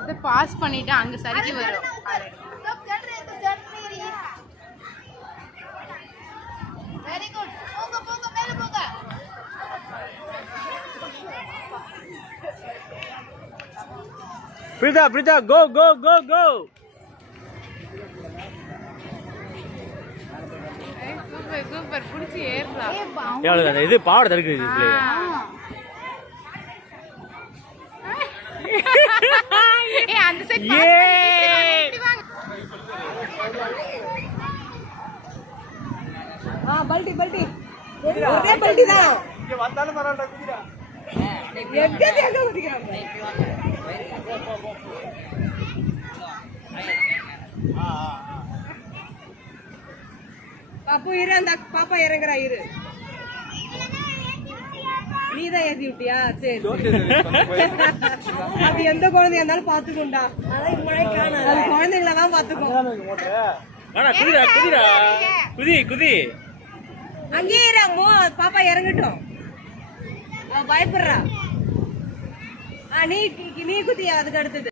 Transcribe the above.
அதை பாஸ் பண்ணிட்டு அங்க சரிக்கு வரும். Very good. போங்க போங்க மேல போங்க. பிரீதா பிரீதா கோ கோ கோ கோ. சூப்பர் சூப்பர் புடிச்சு ஏறுறா. எவ்வளவு இது பாவாடை தடுக்குது இதுல. ஏய் அந்த சைடு பாஸ் பண்ணி வாங்க. பல்டி பல்டி ஒரே பல்டி தான். இங்க வந்தாலும் பரவாயில்லை குதிரா. எங்க தேங்க குதிக்கிறாங்க. பாப்பு இரு, அந்த பாப்பா இறங்குறா இரு. நீதான் ஏத்தி விட்டியா? சரி அது எந்த குழந்தையா இருந்தாலும் பாத்துக்கோண்டா. அது குழந்தைங்கள தான் பாத்துக்கோ. குதிரா குதிரா குதி குதி. அங்கேயே இறங்கோ, பாப்பா இறங்கட்டும். பயப்படுறா. நீ குதியா அதுக்கு அடுத்தது.